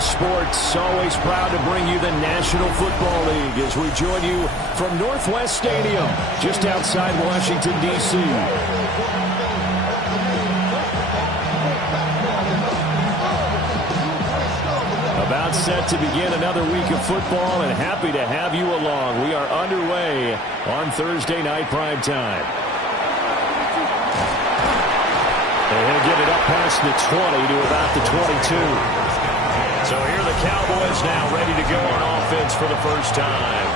Llzaire Sports, always proud to bring you the National Football League as we join you from Northwest Stadium, just outside Washington, D.C. About set to begin another week of football, and happy to have you along. We are underway on Thursday night primetime. And he'll get it up past the 20 to about the 22. So here are the Cowboys now ready to go on offense for the first time.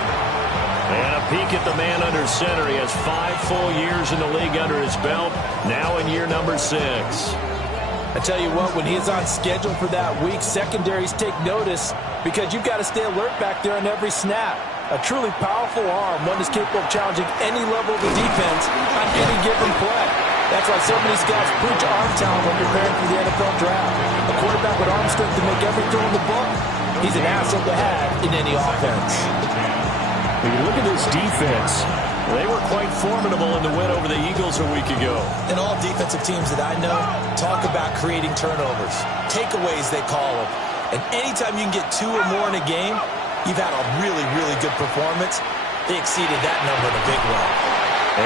And a peek at the man under center. He has 5 full years in the league under his belt, now in year number 6. I tell you what, when he's on schedule for that week, secondaries take notice because you've got to stay alert back there on every snap. A truly powerful arm, one that's capable of challenging any level of the defense on any given play. That's why so many scouts preach arm talent when preparing for the NFL draft. A quarterback with arm strength to make every throw in the book, he's an asset to have in any offense. When you look at this defense, they were quite formidable in the win over the Eagles a week ago. And all defensive teams that I know talk about creating turnovers. Takeaways, they call them. And anytime you can get 2 or more in a game, you've had a really, really good performance. They exceeded that number in a big way.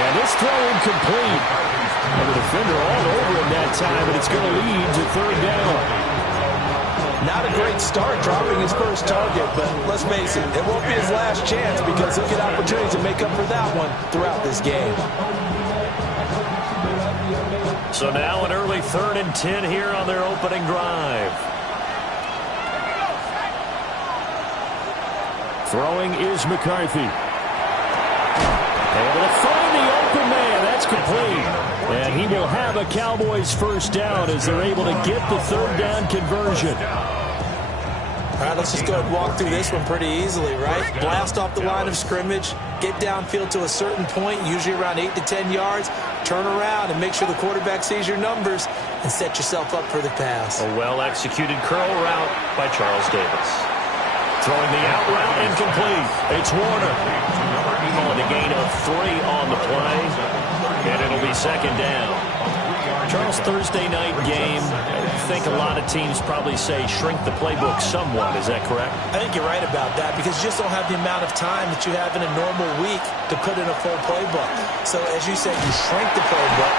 And this throw incomplete. And the defender all over him that time, and it's going to lead to 3rd down. Not a great start dropping his first target, but let's face it, it won't be his last chance because he'll get opportunities to make up for that one throughout this game. So now an early 3rd and 10 here on their opening drive. Throwing is McCarthy. Able to find the open man. That's complete. And he will have a Cowboys first down as they're able to get the 3rd down conversion. All right, let's just go ahead and walk through this one pretty easily, right? Blast off the line of scrimmage, get downfield to a certain point, usually around 8 to 10 yards, turn around and make sure the quarterback sees your numbers and set yourself up for the pass. A well-executed curl route by Charles Davis. Throwing the out route incomplete. It's Warner. Calling a gain of 3 on the play, and it'll be 2nd down. Charles, Thursday night game, I think a lot of teams probably say shrink the playbook somewhat. Is that correct? I think you're right about that because you just don't have the amount of time that you have in a normal week to put in a full playbook. So as you said, you shrink the playbook,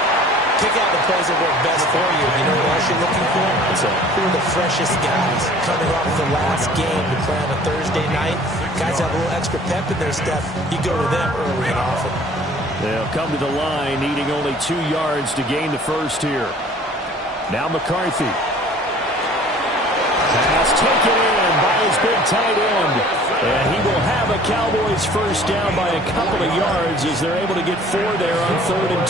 pick out the plays that work best for you. You know what else you're looking for? Who are the freshest guys coming off the last game to play on a Thursday night? Guys have a little extra pep in their step. You go to them early and often. They'll come to the line, needing only 2 yards to gain the first here. Now McCarthy. Pass taken in by his big tight end. And he will have a Cowboys first down by a couple of yards as they're able to get 4 there on 3rd and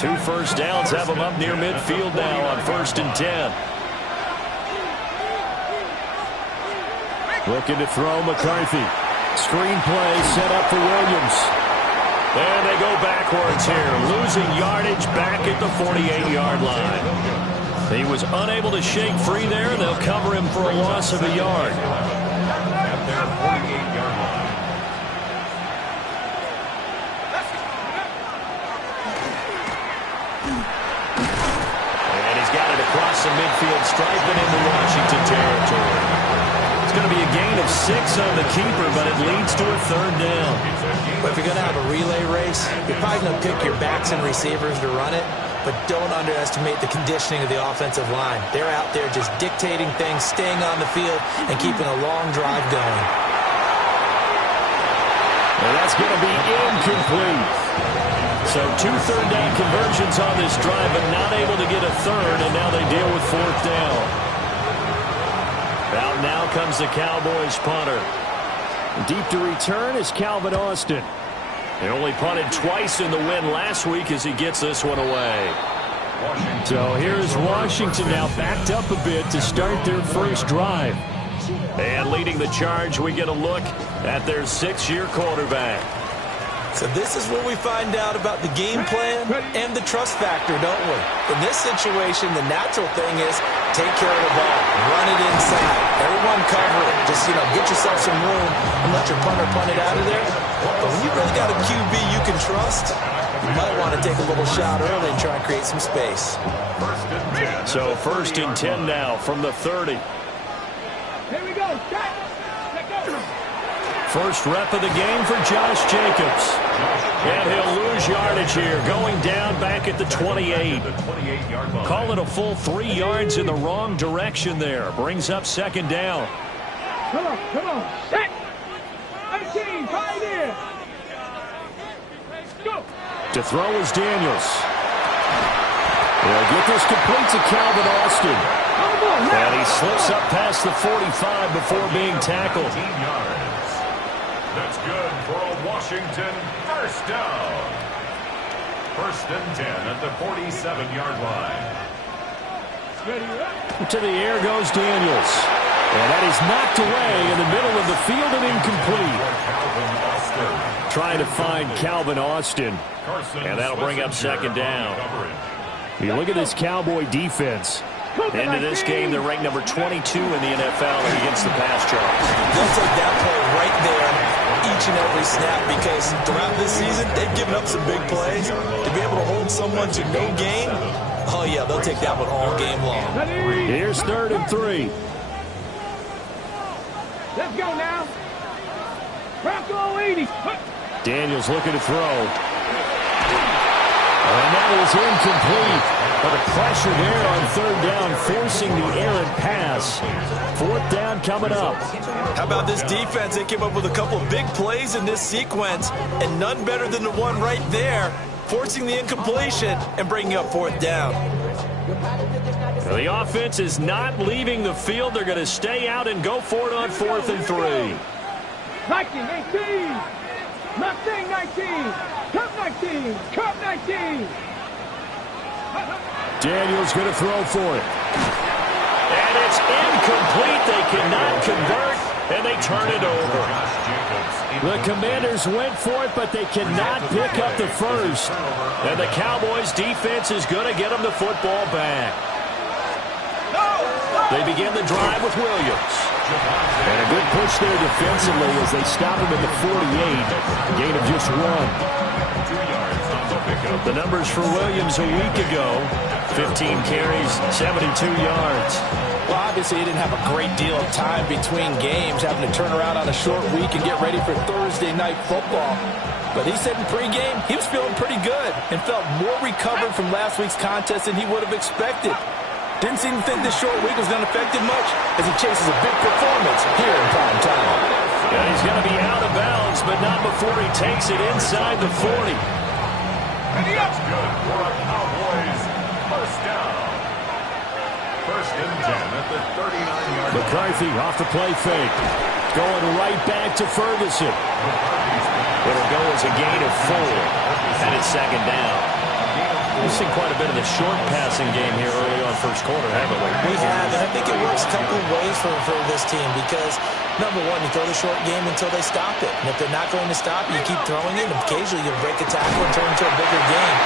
2. 2 first downs have them up near midfield now on 1st and 10. Looking to throw McCarthy. Screen play set up for Williams. And they go backwards here, losing yardage back at the 48-yard line. He was unable to shake free there. They'll cover him for a loss of a yard. And he's got it across the midfield stripe and into Washington territory. It's going to be a gain of 6 on the keeper, but it leads to a 3rd down. But if you're going to have a relay race, you're probably going to pick your backs and receivers to run it, but don't underestimate the conditioning of the offensive line. They're out there just dictating things, staying on the field, and keeping a long drive going. And that's going to be incomplete. So 2 third down conversions on this drive, but not able to get a 3rd, and now they deal with 4th down. Out now comes the Cowboys punter. Deep to return is Calvin Austin. He only punted twice in the win last week as he gets this one away. So here's Washington now backed up a bit to start their first drive. And leading the charge, we get a look at their 6-year quarterback. So this is where we find out about the game plan and the trust factor, don't we? In this situation, the natural thing is take care of the ball, run it inside, everyone cover it. Just, get yourself some room and let your punter punt it out of there. But when you really got a QB you can trust, you might want to take a little shot early and try and create some space. So 1st and 10 now from the 30. Here we go. Let go. First rep of the game for Josh Jacobs. And he'll lose yardage here, going down back at the 28. Call it a full 3 yards in the wrong direction there. Brings up 2nd down. Come on. Set. 18, right in. Go. To throw is Daniels. They'll get this complete to Calvin Austin. And he slips up past the 45 before being tackled. That's good for a Washington first down. 1st and 10 at the 47-yard line. To the air goes Daniels. And that is knocked away in the middle of the field and incomplete. Trying to find Calvin Austin. And that'll bring up 2nd down. You look at this Cowboy defense. Into this game, they're ranked number 22 in the NFL against the pass charge. They'll take that play right there each and every snap because throughout this season, they've given up some big plays. To be able to hold someone to no gain, oh, yeah, they'll take that one all game long. Here's 3rd and 3. Let's go now. Bronco 80. Daniels looking to throw. And that is incomplete. But a pressure there on 3rd down, forcing the errant pass. 4th down coming up. How about this defense? They came up with a couple of big plays in this sequence, and none better than the one right there, forcing the incompletion and bringing up 4th down. Now the offense is not leaving the field. They're going to stay out and go for it on 4th and 3. 19, 18. Mustang 19. Cup 19. Cup 19. Daniels going to throw for it. And it's incomplete. They cannot convert, and they turn it over. The Commanders went for it, but they cannot pick up the first. And the Cowboys' defense is going to get them the football back. They begin the drive with Williams. And a good push there defensively as they stop him at the 48. Gain of just 1. The numbers for Williams a week ago, 15 carries, 72 yards. Well, obviously he didn't have a great deal of time between games, having to turn around on a short week and get ready for Thursday night football. But he said in pregame he was feeling pretty good and felt more recovered from last week's contest than he would have expected. Didn't seem to think this short week was going to affect him much as he chases a big performance here in prime time. And he's going to be out of bounds, but not before he takes it inside the 40. And that's good for a Cowboys first down. 1st and 10 at the 39-yard line. McCarthy off the play fake. Going right back to Ferguson. It'll go as a gain of 4. And it's 2nd down. We've seen quite a bit of the short passing game here early on first quarter, haven't we? We have, and I think it works a couple of ways for this team because, number one, you throw the short game until they stop it. And if they're not going to stop it, you keep throwing it, and occasionally you'll break a tackle and turn into a bigger game.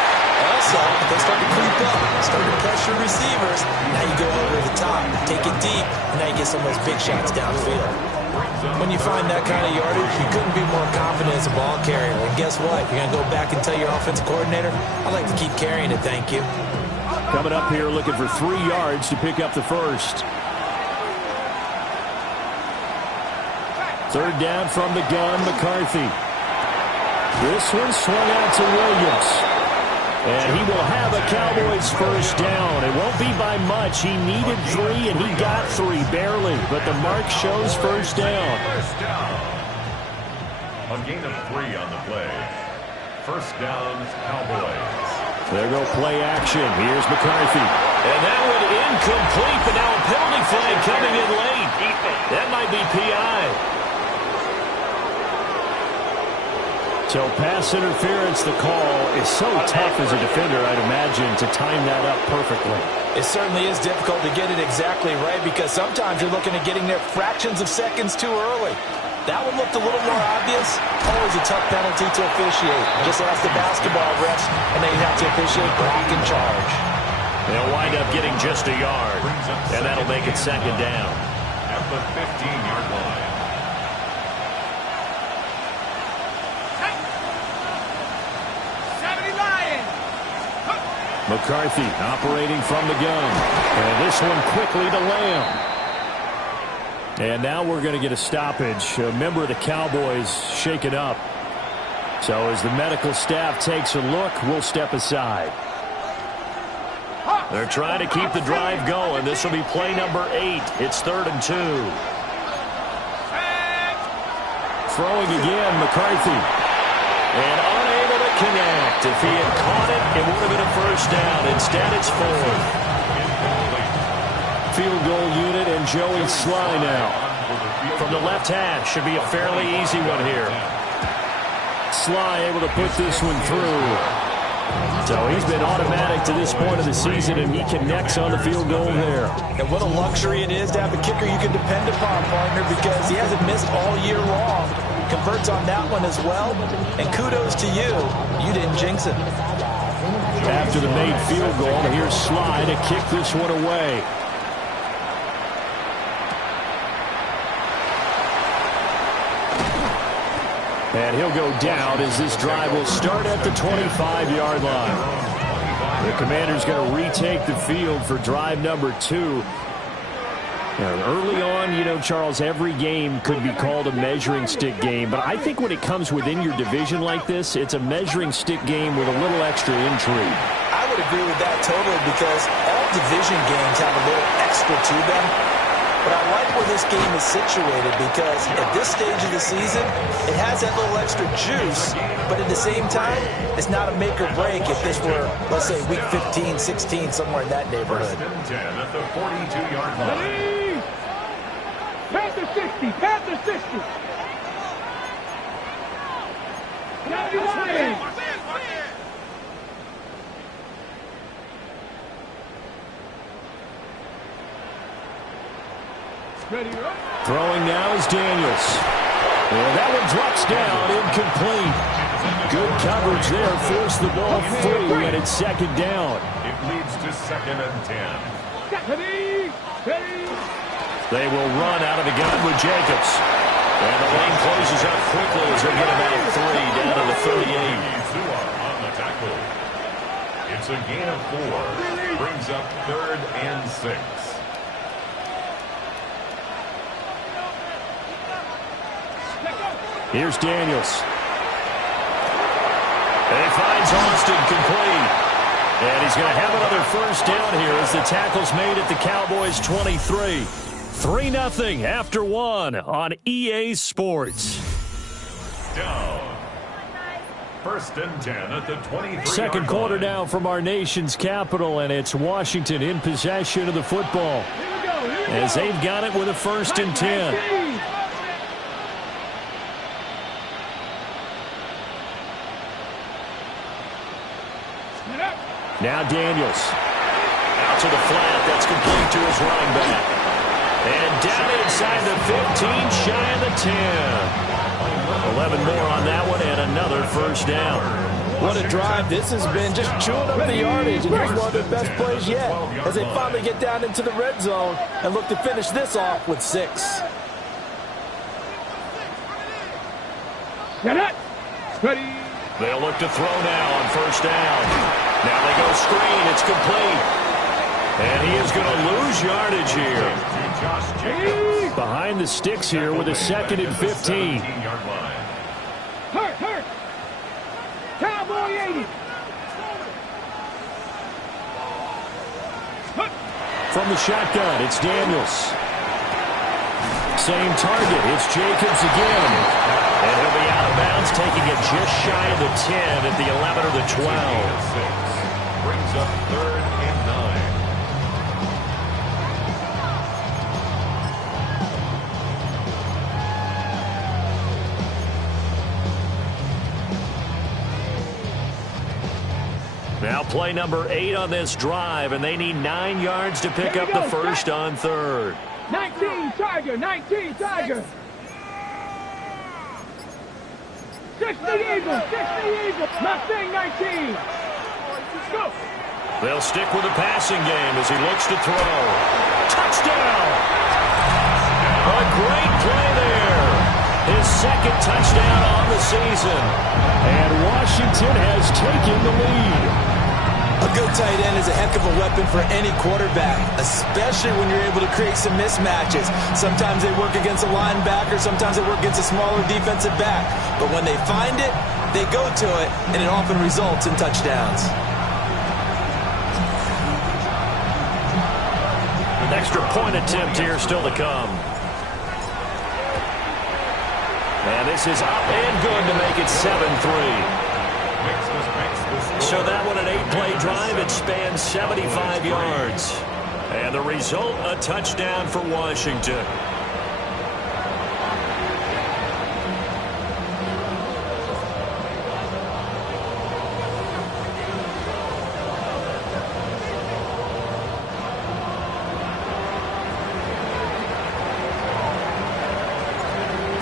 Also, if they start to creep up, start to pressure receivers, now you go over the top, take it deep, and now you get some of those big shots downfield. When you find that kind of yardage, you couldn't be more confident as a ball carrier. And guess what? You're going to go back and tell your offensive coordinator, I'd like to keep carrying it, thank you. Coming up here looking for 3 yards to pick up the first. 3rd down from the gun, McCarthy. This one swung out to Williams. And he will have a Cowboys first down. It won't be by much. He needed 3, and he got 3, barely. But the mark shows first down. First down. A gain of 3 on the play. First down, Cowboys. There go play action. Here's McCarthy. And that one incomplete, but now a penalty flag coming in late. That might be PI. So pass interference, the call is so tough as a defender, I'd imagine, to time that up perfectly. It certainly is difficult to get it exactly right because sometimes you're looking at getting there fractions of seconds too early. That one looked a little more obvious. Always a tough penalty to officiate. Just ask the basketball refs, and then you have to officiate block and charge. They'll wind up getting just a yard, and that'll make it second down. At the 15-yard line. McCarthy operating from the gun. And this one quickly to Lamb. And now we're going to get a stoppage. A member of the Cowboys shaken up. So as the medical staff takes a look, we'll step aside. They're trying to keep the drive going. This will be play number 8. It's 3rd and 2. Throwing again, McCarthy. And unable to connect. If he had caught it, it would have been a first down. Instead, it's 4th. Field goal unit and Joey Sly now. From the left hash, should be a fairly easy one here. Sly able to put this one through. So he's been automatic to this point of the season, and he connects on the field goal there. And what a luxury it is to have a kicker you can depend upon, partner, because he hasn't missed all year long. Converts on that one as well. And kudos to you. You didn't jinx it. After the made field goal, here's Sly to kick this one away. And he'll go down as this drive will start at the 25-yard line. The Commanders going to retake the field for drive number 2. Early on, you know, Charles, every game could be called a measuring stick game. But I think when it comes within your division like this, it's a measuring stick game with a little extra intrigue. I would agree with that totally, because all division games have a little extra to them. But I like where this game is situated, because at this stage of the season, it has that little extra juice, but at the same time, it's not a make or break if this were, let's say, week 15, 16, somewhere in that neighborhood. 1st and 10 at the 42-yard line. Panther 60, Panther 60. Throwing now is Daniels. And that one drops down, incomplete. Good coverage there, forced the ball free, and it's second down. It leads to 2nd and 10. They will run out of the gun with Jacobs. And the lane closes up quickly as they get about 3 down to the 38. On the tackle. It's a gain of 4. Brings up 3rd and 6. Here's Daniels. And he finds Austin complete. And he's going to have another first down here as the tackle's made at the Cowboys' 23. 3-0 after 1 on EA Sports. Down. 1st and 10 at the 23. Second quarter now from our nation's capital, and it's Washington in possession of the football as they've got it with a 1st and 10. Now Daniels. Out to the flat. That's complete to his running back. And down inside the 15, shy of the 10. 11 more on that one, and another first down. What a drive. This has been just chewing up the yardage, and here's one of their best plays yet as they finally get down into the red zone and look to finish this off with 6. Ready. They'll look to throw now on first down. Now they go screen. It's complete. And he is going to lose yardage here. Behind the sticks here with a 2nd and 15. Hurt. Cowboy 80. From the shotgun, it's Daniels. Same target. It's Jacobs again. And he'll be out of bounds, taking it just shy of the 10 at the 11 or the 12. Brings up 3rd and 9. Now play number 8 on this drive, and they need 9 yards to pick up the first on 3rd. 19, Tiger, 19, Tiger. Six the Eagles. Mustang 19. Go. They'll stick with the passing game as he looks to throw. Touchdown! A great play there. His second touchdown on the season. And Washington has taken the lead. A good tight end is a heck of a weapon for any quarterback, especially when you're able to create some mismatches. Sometimes they work against a linebacker, sometimes they work against a smaller defensive back. But when they find it, they go to it, and it often results in touchdowns. An extra point attempt here still to come. And this is up and good to make it 7-3. So that one, an 8-play drive. It spans 75 yards. And the result, a touchdown for Washington.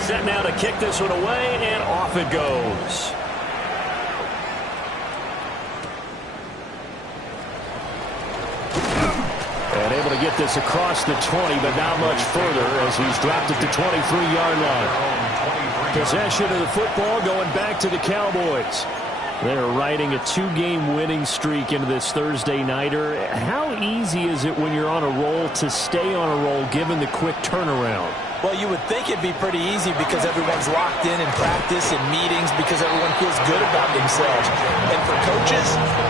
Set now to kick this one away, and off it goes. And able to get this across the 20, but not much further as he's dropped it to 23-yard line. Possession of the football going back to the Cowboys. They're riding a 2-game winning streak into this Thursday nighter. How easy is it when you're on a roll to stay on a roll given the quick turnaround? Well, you would think it'd be pretty easy because everyone's locked in practice and meetings because everyone feels good about themselves. And for coaches,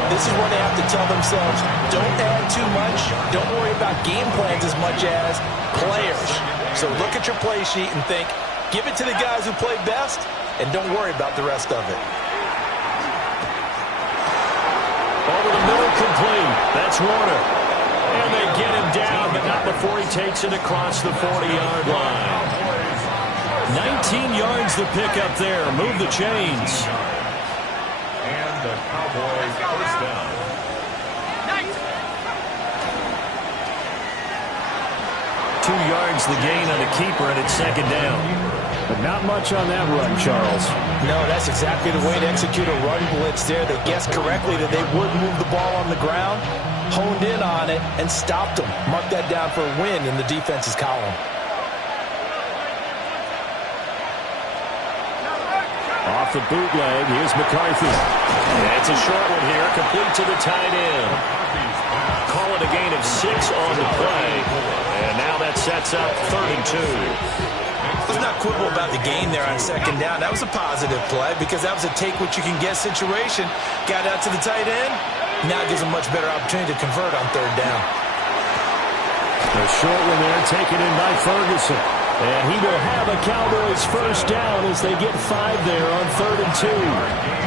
this is where they have to tell themselves, don't add too much, don't worry about game plans as much as players. So look at your play sheet and think, give it to the guys who play best, and don't worry about the rest of it. Over the middle, complete. That's Warner. And they get him down, but not before he takes it across the 40-yard line. 19 yards to pick up there. Move the chains. And the Cowboys first down. Nice. 2 yards the gain on the keeper, and it's second down. But not much on that run, Charles. No, that's exactly the way to execute a run blitz there. They guessed correctly that they would move the ball on the ground, honed in on it, and stopped them. Mark that down for a win in the defense's column. Off the bootleg, here's McCarthy. And it's a short one here, complete to the tight end. Call it a gain of 6 on the play. And now that sets up 3rd and 2. There's not quibble about the gain there on second down. That was a positive play because that was a take-what-you-can-get situation. Got out to the tight end. Now gives them much better opportunity to convert on 3rd down. The short one there taken in by Ferguson. And he will have a Cowboys first down as they get 5 there on 3rd and 2.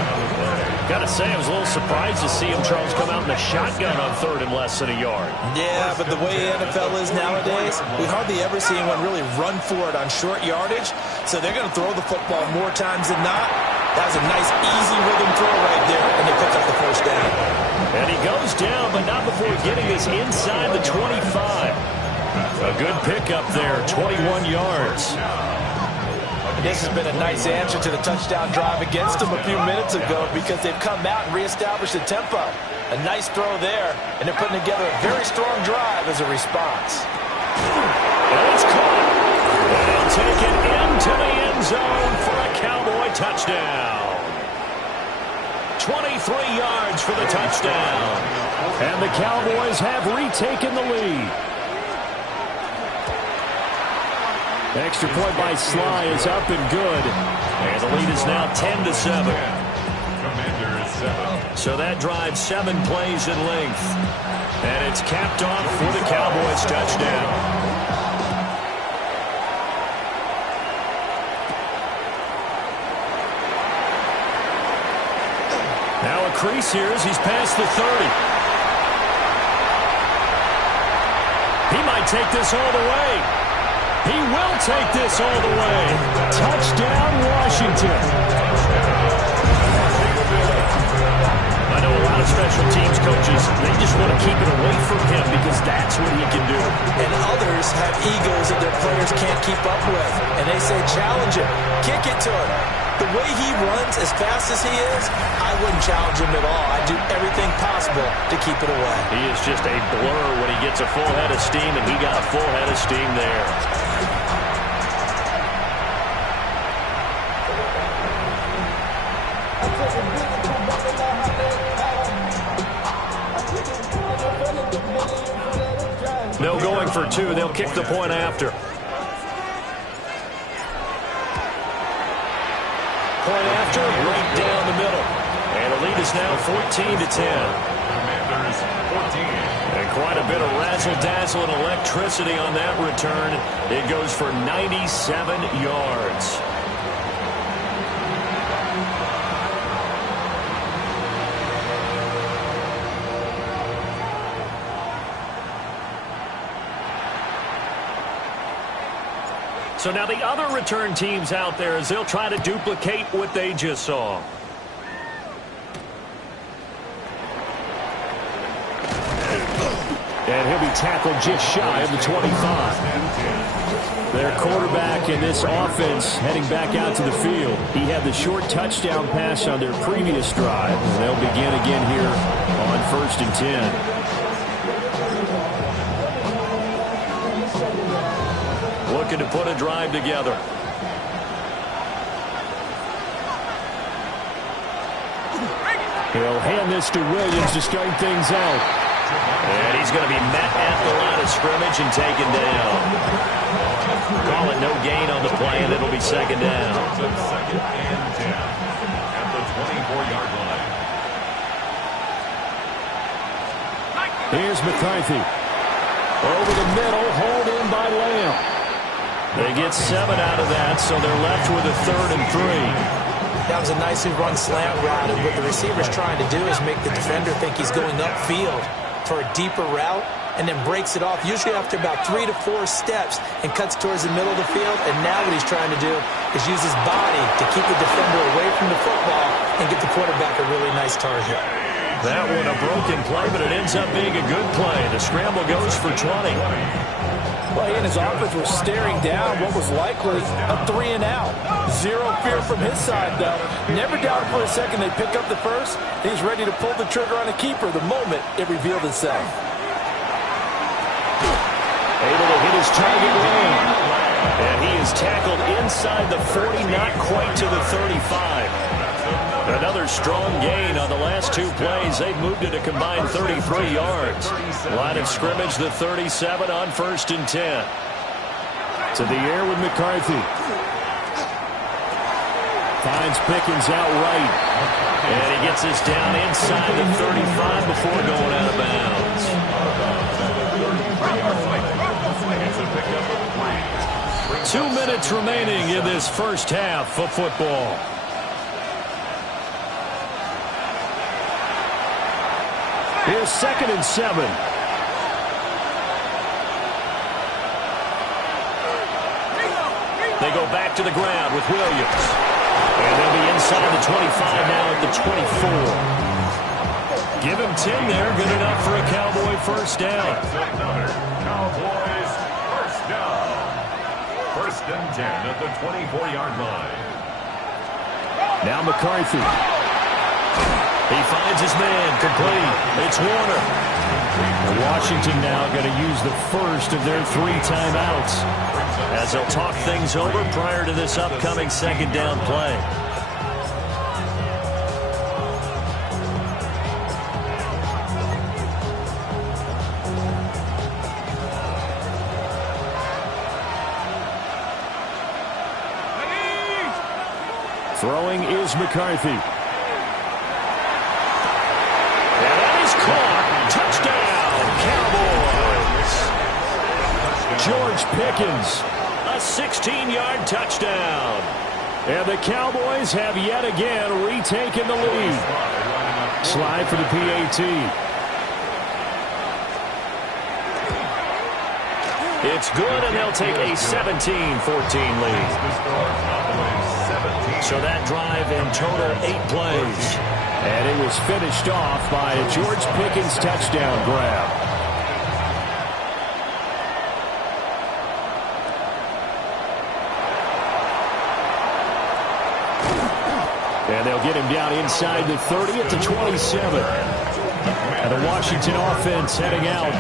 Gotta say, I was a little surprised to see him, Charles, come out in the shotgun on 3rd and less than a yard. Yeah, but the way the NFL is nowadays, we hardly ever see anyone really run for it on short yardage. So they're going to throw the football more times than not. That was a nice, easy rhythm throw right there, and they pick up the first down. And he goes down, but not before getting this inside the 25. A good pickup there, 21 yards. This has been a nice answer to the touchdown drive against them a few minutes ago because they've come out and reestablished the tempo. A nice throw there, and they're putting together a very strong drive as a response. And it's caught. And he'll take it into the end zone for a Cowboy touchdown. 23 yards for the touchdown. And the Cowboys have retaken the lead. Extra point by Sly is up and good. And the lead is now 10-7. Commanders 7. So that drives 7 plays in length. And it's capped off for the Cowboys touchdown. Now a crease here as he's past the 30. He might take this all the way. He will take this all the way. Touchdown, Washington. I know a lot of special teams coaches, they just want to keep it away from him because that's what he can do. And others have egos that their players can't keep up with. And they say, challenge him. Kick it to him. The way he runs as fast as he is, I wouldn't challenge him at all. I'd do everything possible to keep it away. He is just a blur when he gets a full head of steam, and he got a full head of steam there. No going for two. They'll kick the point after. Point after, right down the middle. And the lead is now 14-10. Commanders 14. And quite a bit of razzle-dazzle and electricity on that return. It goes for 97 yards. So now the other return teams out there as they'll try to duplicate what they just saw. And he'll be tackled just shy of the 25. Their quarterback in this offense heading back out to the field. He had the short touchdown pass on their previous drive. And they'll begin again here on 1st and 10. Looking to put a drive together. He'll hand this to Williams to start things out. And he's going to be met at the line of scrimmage and taken down. Call it no gain on the play, and it'll be second down. Second and 10 at the 24-yard line. Here's McCarthy. Over the middle, hauled in by Lamb. They get 7 out of that, so they're left with a 3rd and 3. That was a nicely run slant route, and what the receiver's trying to do is make the defender think he's going upfield for a deeper route, and then breaks it off, usually after about 3 to 4 steps, and cuts towards the middle of the field. And now what he's trying to do is use his body to keep the defender away from the football and get the quarterback a really nice target. That one a broken play, but it ends up being a good play. The scramble goes for 20. Well, he and his offense were staring down what was likely a 3-and-out. Zero fear from his side, though. Never doubted for a second they pick up the first. He's ready to pull the trigger on a keeper the moment it revealed itself. Able to hit his target lane. And he is tackled inside the 40, not quite to the 35. Another strong gain on the last 2 plays. They've moved it a combined 33 yards. Line of scrimmage, the 37 on 1st and 10. To the air with McCarthy. Finds Pickens out right. And he gets this down inside the 35 before going out of bounds. 2 minutes remaining in this first half of football. Here's 2nd and 7. They go back to the ground with Williams. And they'll be inside the 25 now at the 24. Give him 10 there. Good enough for a Cowboy first down. Cowboys first down. 1st and 10 at the 24-yard line. Now McCarthy. He finds his man, complete. It's Warner. And Washington now going to use the first of their 3 timeouts as they'll talk things over prior to this upcoming 2nd down play. Throwing is McCarthy. George Pickens, a 16-yard touchdown. And the Cowboys have yet again retaken the lead. Slide for the PAT. It's good, and they'll take a 17-14 lead. So that drive in total 8 plays. And it was finished off by a George Pickens touchdown grab. And they'll get him down inside the 30 at the 27. And the Washington offense heading out.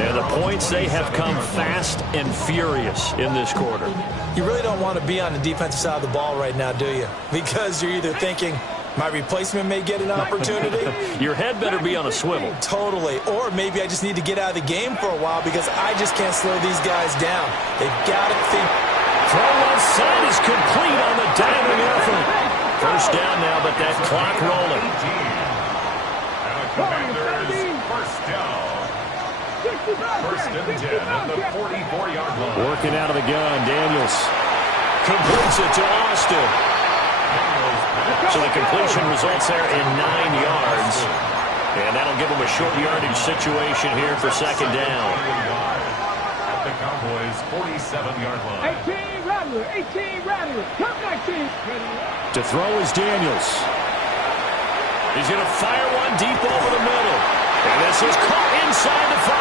And the points, they have come fast and furious in this quarter. You really don't want to be on the defensive side of the ball right now, do you? Because you're either thinking, my replacement may get an opportunity. Your head better be on a swivel. Totally. Or maybe I just need to get out of the game for a while because I just can't slow these guys down. They've got to think. Throw left side is complete on the diving effort. First down now, but that clock rolling. And the Commanders first down. First and 10 at the 44-yard line. Working out of the gun, Daniels completes it to Austin. So the completion results there in 9 yards. And that'll give them a short yardage situation here for second down. At the Cowboys' 47-yard line. 18 Rattler, 18 Rattler, come 19. To throw is Daniels. He's going to fire one deep over the middle. And this is caught inside the 5.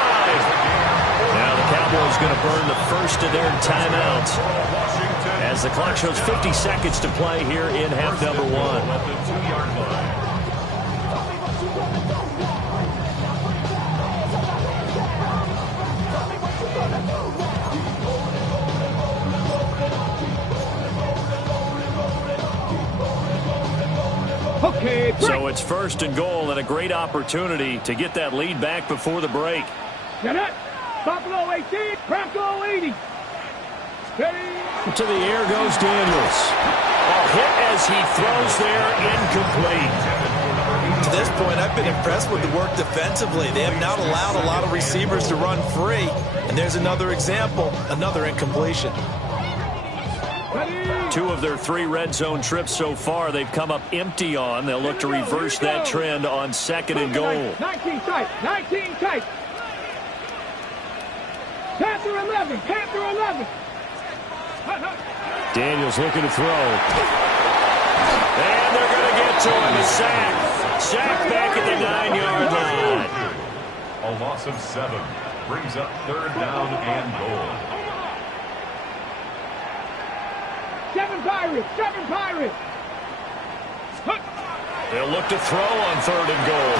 Now the Cowboys going to burn the first of their timeouts as the clock shows 50 seconds to play here in half number 1. At the 2-yard line. Okay, So it's first and goal and a great opportunity to get that lead back before the break. get it. Buffalo 18, Bronco 80. Steady. To the air goes Daniels. A hit as he throws there, incomplete. To this point, I've been impressed with the work defensively. They have not allowed a lot of receivers to run free. And there's another example, another incompletion. 2 of their 3 red zone trips so far they've come up empty on. They'll look to reverse that trend on second and goal. 19 tight, 19 tight. Panther 11, Panther 11. Daniels looking to throw. And they're going to get to him. A sack. Sack back at the 9-yard line. A loss of 7 brings up third down and goal. 7 Pirates, 7 Pirates. They'll look to throw on third and goal.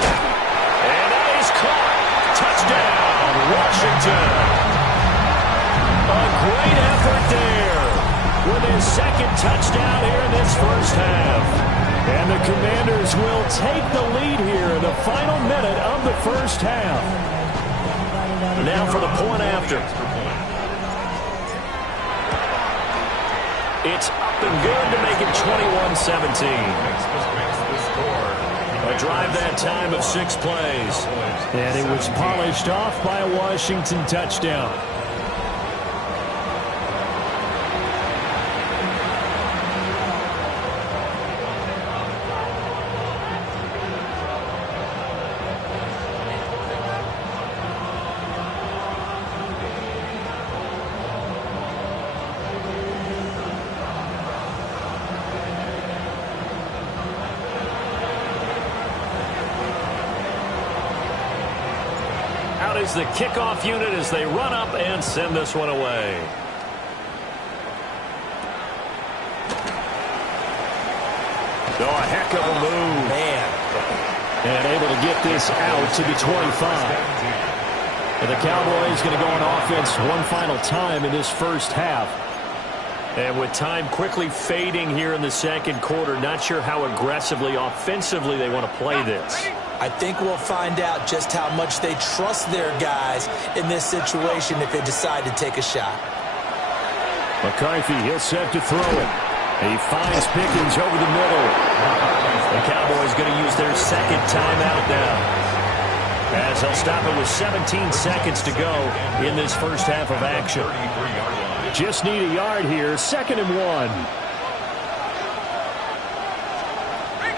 And that is caught. Touchdown, Washington. A great effort there with his second touchdown here in this first half. And the Commanders will take the lead here in the final minute of the first half. Now for the point after. It's up and good to make it 21-17. A drive that time of 6 plays. And it was polished off by a Washington touchdown. Is the kickoff unit as they run up and send this one away. Oh, a heck of a move. Man. And able to get this out to the 25. And the Cowboys going to go on offense one final time in this first half. And with time quickly fading here in the second quarter, not sure how aggressively, offensively they want to play this. I think we'll find out just how much they trust their guys in this situation if they decide to take a shot. McCarthy, he'll set to throw it. He finds Pickens over the middle. The Cowboys going to use their second timeout now, as they'll stop it with 17 seconds to go in this first half of action. Just need a yard here, 2nd and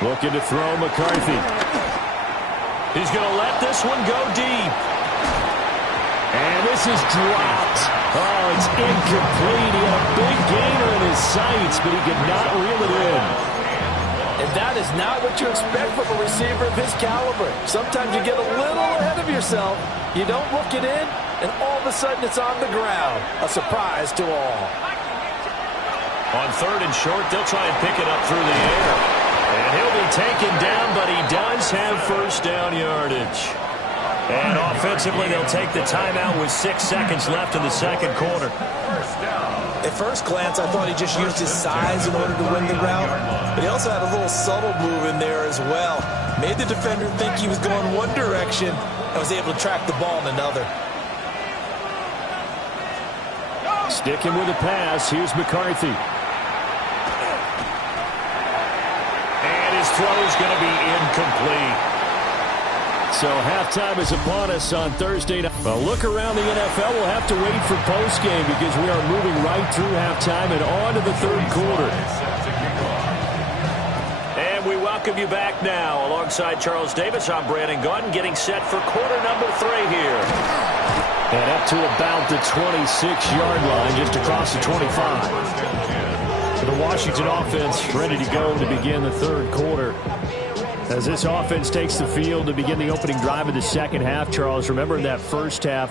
1. Looking to throw McCarthy. He's going to let this one go deep. And this is dropped. Oh, it's incomplete. He had a big gainer in his sights, but he could not reel it in. And that is not what you expect from a receiver of his caliber. Sometimes you get a little ahead of yourself. You don't look it in, and all of a sudden it's on the ground. A surprise to all. On 3rd and short, they'll try and pick it up through the air. And he'll be taken down, but he does have first down yardage. And offensively, they'll take the timeout with 6 seconds left in the second quarter. At first glance, I thought he just used his size in order to win the route, but he also had a little subtle move in there as well. Made the defender think he was going one direction and was able to track the ball in another. Sticking with the pass, here's McCarthy. And his throw's going to be incomplete. So halftime is upon us on Thursday night. A look around the NFL. We'll have to wait for postgame because we are moving right through halftime and on to the third quarter. And we welcome you back now. Alongside Charles Davis, I'm Brandon Gunn, getting set for quarter number 3 here. And up to about the 26-yard line, just across the 25. For the Washington offense, ready to go to begin the third quarter. As this offense takes the field to begin the opening drive of the second half, Charles, remember in that first half,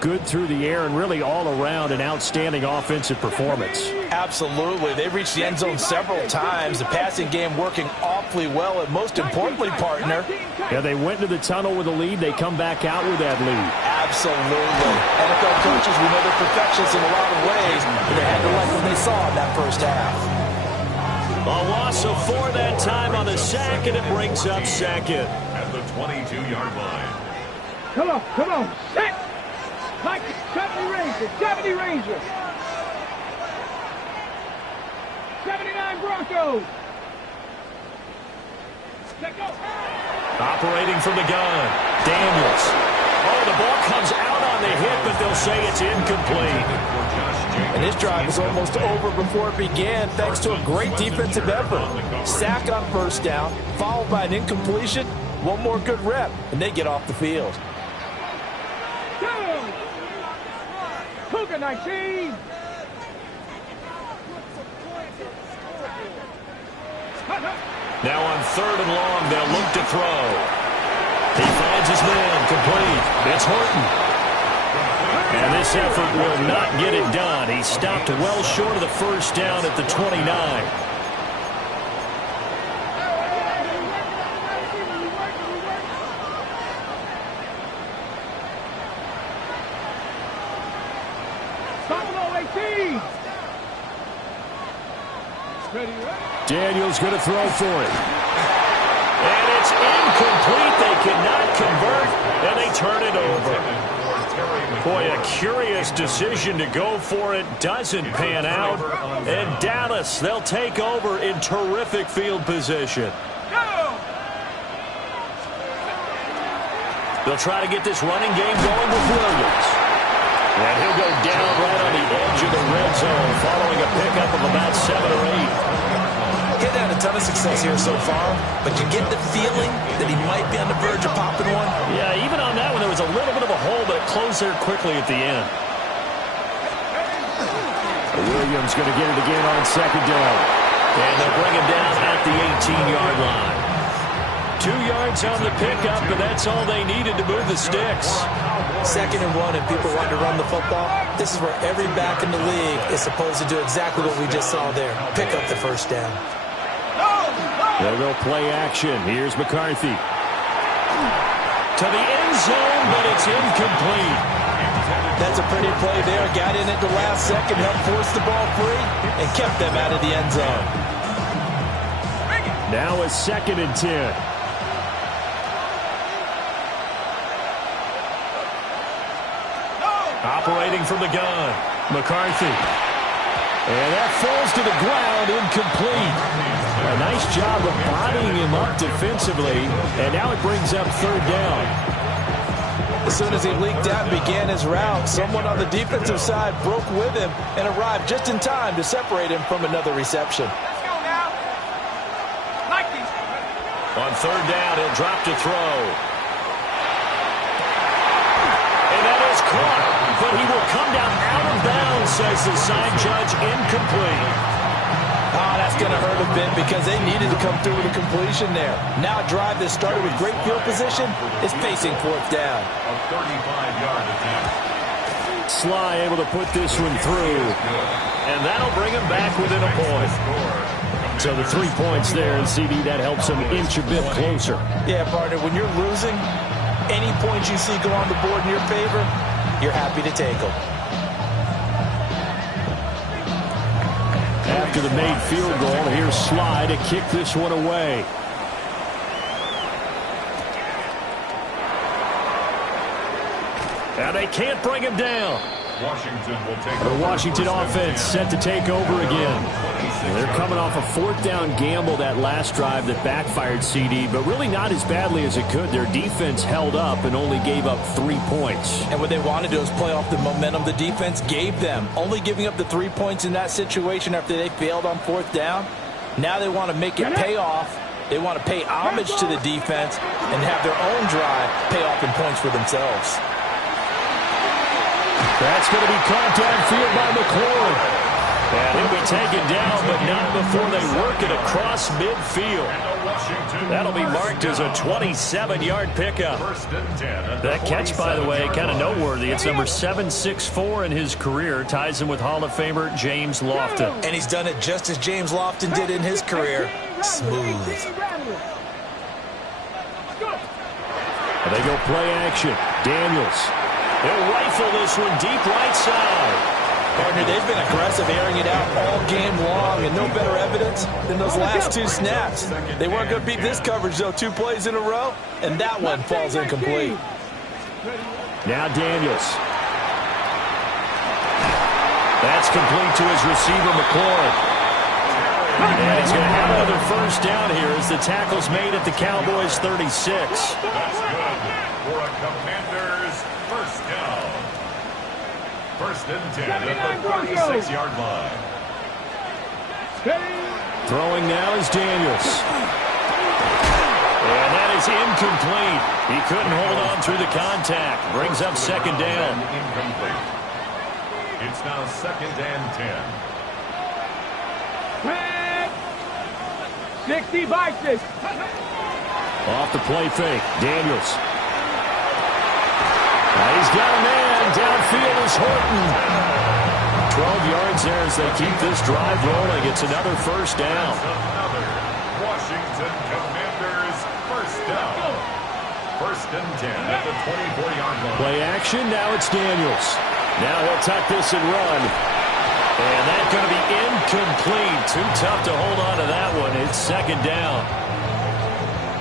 good through the air and really all around an outstanding offensive performance. Absolutely. They reached the end zone several times. The passing game working awfully well, and most importantly, partner. Yeah, they went into the tunnel with a lead. They come back out with that lead. Absolutely. NFL coaches, we know they're perfectionists in a lot of ways, but they had to like what they saw in that first half. A loss of 4 that time on the sack, and it brings up second. At the 22-yard line. Come on, set! Like 70 Rangers. 79 Broncos. Let go. Operating from the gun, Daniels. Oh, the ball comes out on the hit, but they'll say it's incomplete. And this drive was almost over before it began thanks to a great defensive effort. Sack on first down, followed by an incompletion. One more good rep, and they get off the field. Cougar 19. Now on 3rd and long, they'll look to throw. He finds his man, complete. It's Horton. And this effort will not get it done. He stopped well short of the first down at the 29. Daniels going to throw for it. And it's incomplete. They cannot convert, and they turn it over. Boy, a curious decision to go for it. Doesn't pan out. And Dallas, they'll take over in terrific field position. They'll try to get this running game going with Williams. And he'll go down right on the edge of the red zone following a pickup of about 7 or 8. He's had a ton of success here so far, but you get the feeling that he might be on the verge of popping one. Yeah, even on that one, there was a little bit of a hole, but it closed there quickly at the end. Williams going to get it again on 2nd down. And they'll bring him down at the 18-yard line. 2 yards on the pickup, but that's all they needed to move the sticks. 2nd and 1, and people want to run the football. This is where every back in the league is supposed to do exactly what we just saw there. Pick up the first down. They'll go play action. Here's McCarthy. To the end zone, but it's incomplete. That's a pretty play there. Got in at the last second, helped force the ball free, and kept them out of the end zone. Now a 2nd and 10. Operating from the gun, McCarthy. And that falls to the ground, incomplete. A nice job of bodying him up defensively, and now it brings up 3rd down. As soon as he leaked out and began his route, someone on the defensive side broke with him and arrived just in time to separate him from another reception. Let's go now. Like these. On 3rd down, he'll drop to throw. And that is caught, but he will come down out of bounds, says the side judge, incomplete. Oh, that's going to hurt a bit because they needed to come through with a completion there. Now a drive that started with great field position is facing 4th down. A 35-yard attempt. Sly able to put this one through. And that'll bring him back within a point. So the 3 points there, and CD, that helps them inch a bit closer. Yeah, partner, when you're losing, any points you see go on the board in your favor, you're happy to take them. After the made field goal, here's Sly to kick this one away. And they can't bring him down. The Washington offense set to take over again. They're coming off a fourth down gamble that last drive that backfired, CD, but really not as badly as it could. Their defense held up and only gave up 3 points. And what they want to do is play off the momentum the defense gave them. Only giving up the 3 points in that situation after they failed on fourth down. Now they want to make it pay off. They want to pay homage to the defense and have their own drive pay off in points for themselves. That's going to be caught downfield by McLaurin. And he'll be taken down, but not before they work it across midfield. That'll be marked as a 27-yard pickup. That catch, by the way, kind of noteworthy. It's number 764 in his career. Ties him with Hall of Famer James Lofton. And he's done it just as James Lofton did in his career. Smooth. And they go play action. Daniels. They'll rifle this one deep right side. Partner, they've been aggressive, airing it out all game long, and no better evidence than those last 2 snaps. They weren't going to beat this coverage, though, 2 plays in a row, and that one falls incomplete. Now Daniels. That's complete to his receiver, McLaurin. And he's going to have another first down here as the tackle's made at the Cowboys' 36. That's good for a Commanders first down. First and 10 at the 36-yard line. Throwing now is Daniels. And that is incomplete. He couldn't hold on through the contact. Brings up second down. Incomplete. It's now second and 10. 60 by 6. Off the play fake. Daniels. He's got a man. Downfield is Horton. 12 yards there as they keep this drive rolling. It's another first down. Another Washington Commanders first down. First and 10 at the 24-yard line. Play action. Now it's Daniels. Now he'll tuck this and run. And that's going to be incomplete. Too tough to hold on to that one. It's second down.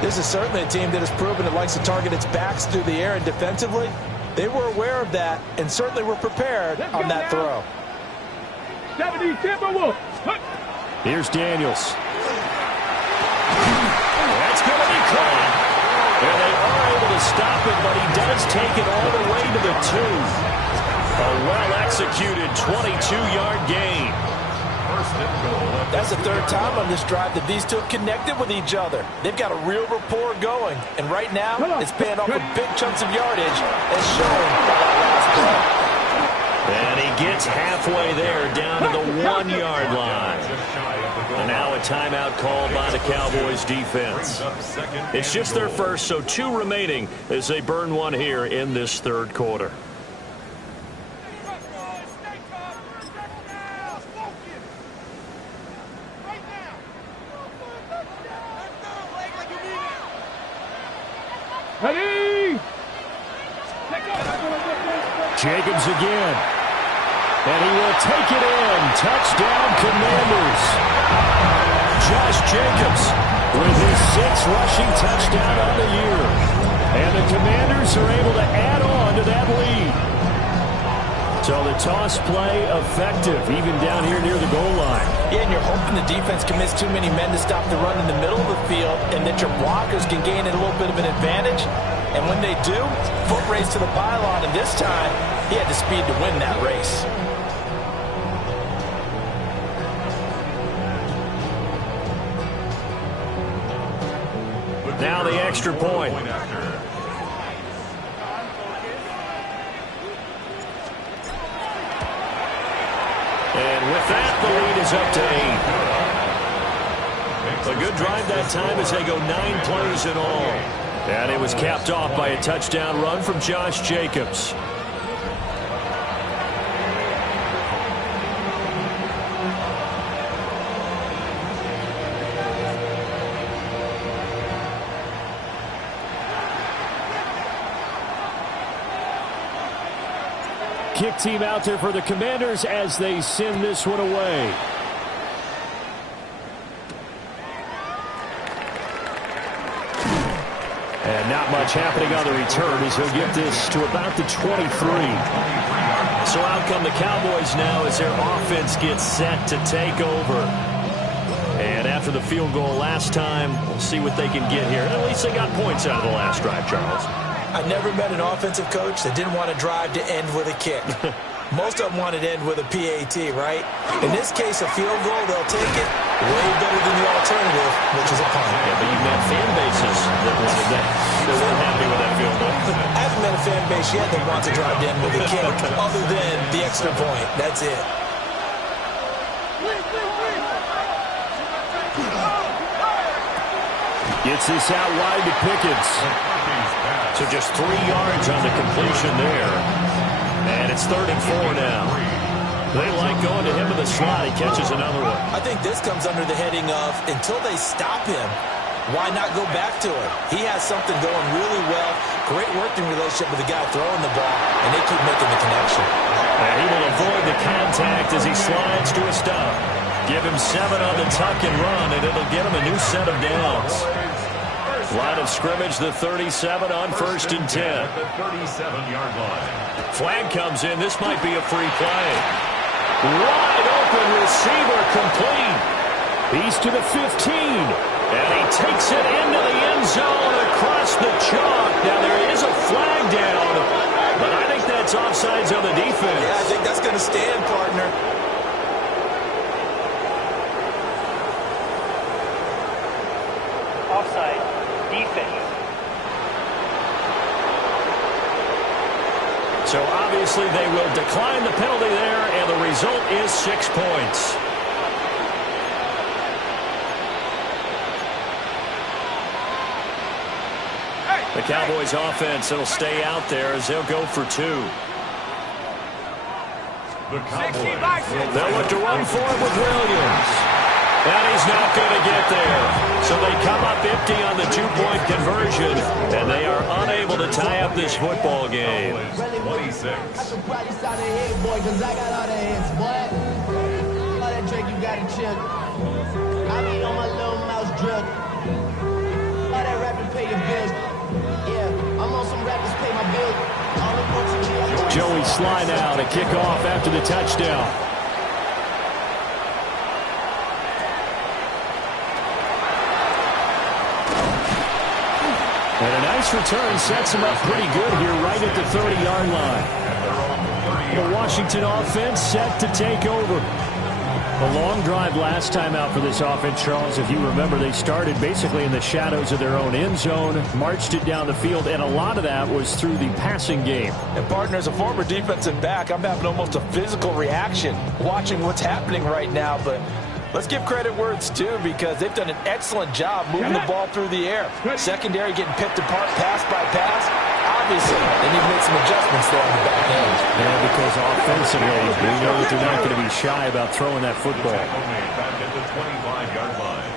This is certainly a team that has proven it likes to target its backs through the air and defensively. They were aware of that and certainly were prepared on that throw. 70 Timberwolves. Here's Daniels. That's going to be caught. And they are able to stop it, but he does take it all the way to the 2. A well-executed 22-yard gain. That's the third time on this drive that these two have connected with each other. They've got a real rapport going. And right now, it's paying off with big chunks of yardage as shown by that last play. And he gets halfway there down to the 1-yard line. And now a timeout called by the Cowboys defense. It's just their first, so 2 remaining as they burn one here in this third quarter. Ready? Jacobs again. And he will take it in. Touchdown, Commanders. Josh Jacobs with his 6th rushing touchdown on the year. And the Commanders are able to add on to that lead. So the toss play effective, even down here near the goal line. Yeah, and you're hoping the defense commits too many men to stop the run in the middle of the field and that your blockers can gain a little bit of an advantage. And when they do, foot race to the pylon, and this time, he had the speed to win that race. Now the extra point. And with that, the lead is up to 8. A good drive that time as they go 9 plays in all. And it was capped off by a touchdown run from Josh Jacobs. kick team out there for the Commanders as they send this one away. And not much happening on the return as he'll get this to about the 23. So out come the Cowboys now as their offense gets set to take over. And after the field goal last time, we'll see what they can get here. At least they got points out of the last drive, Charles. I never met an offensive coach that didn't want to drive to end with a kick. Most of them wanted to end with a PAT, right? In this case, a field goal, they'll take it way better than the alternative, which is a punt. Yeah, but you've met fan bases that wanted that. They weren't happy with that field goal. I haven't met a fan base yet that wants to drive to end with a kick, other than the extra point. That's it. Gets this out wide to Pickens. So just 3 yards on the completion there. And it's 3rd and 4 now. They like going to him in the slot. He catches another one. I think this comes under the heading of, until they stop him, why not go back to him? He has something going really well. Great working relationship with the guy throwing the ball, and they keep making the connection. And he will avoid the contact as he slides to a stop. Give him 7 on the tuck and run, and it'll get him a new set of downs. Line of scrimmage, the 37 on 1st and 10. The 37-yard line. Flag comes in. This might be a free play. Wide open receiver complete. He's to the 15. And he takes it into the end zone across the chalk. Now there is a flag down, but I think that's offsides on the defense. Yeah, I think that's going to stand, partner. Offside. Defense. So obviously they will decline the penalty there, and the result is 6 points. The Cowboys offense, it'll stay out there as they'll go for 2. The Cowboys. They'll look to run for it with Williams. And he's not going to get there. So they come up empty on the 2-point conversion, and they are unable to tie up this football game. 26. Joey slide out, a kickoff after the touchdown. And a nice return sets him up pretty good here right at the 30-yard line. The Washington offense set to take over. A long drive last time out for this offense, Charles. If you remember, they started basically in the shadows of their own end zone, marched it down the field, and a lot of that was through the passing game. And, partner, as a former defensive back, I'm having almost a physical reaction watching what's happening right now, but let's give credit where it's due because they've done an excellent job moving the ball through the air. Secondary getting picked apart pass by pass. Obviously, they need to make some adjustments there on the back end. Yeah, because offensively, we know that they're not going to be shy about throwing that football. Back at the 25-yard line.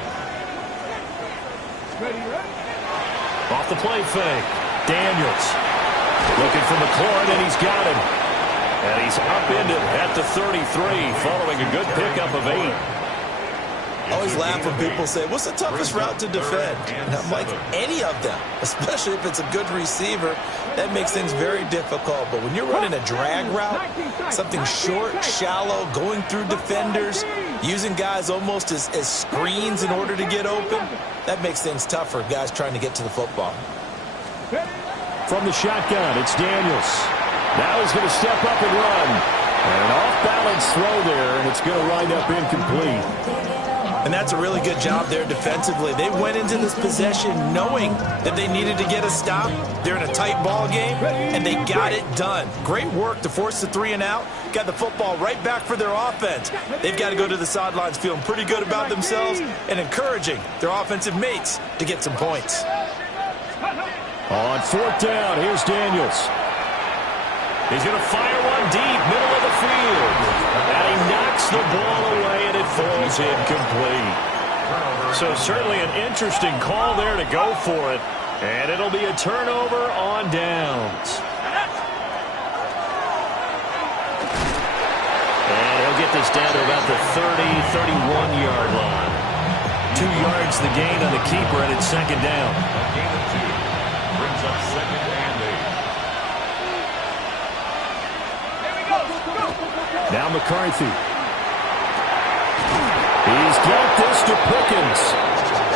Off the play fake. Daniels looking for McLaurin, and he's got him. And he's upended at the 33, following a good pickup of 8. I always laugh when people say, what's the toughest route to defend? And I'm like, any of them, especially if it's a good receiver. That makes things very difficult. But when you're running a drag route, something short, shallow, going through defenders, using guys almost as screens in order to get open, that makes things tougher, guys trying to get to the football. From the shotgun, it's Daniels. Now he's going to step up and run. And an off-balance throw there, and it's going to wind up incomplete. And that's a really good job there defensively. They went into this possession knowing that they needed to get a stop. They're in a tight ball game, and they got it done. Great work to force the 3 and out. Got the football right back for their offense. They've got to go to the sidelines feeling pretty good about themselves and encouraging their offensive mates to get some points. On 4th down, here's Daniels. He's going to fire one deep, middle of the field. And he knocks the ball away, and it falls incomplete. So certainly an interesting call there to go for it. And it'll be a turnover on downs. this down to about the 30, 31-yard line. 2 yards the gain on the keeper, and it's second down. A gain of 2 brings up second and 8. Here we go. Now McCarthy. He's got this to Pickens.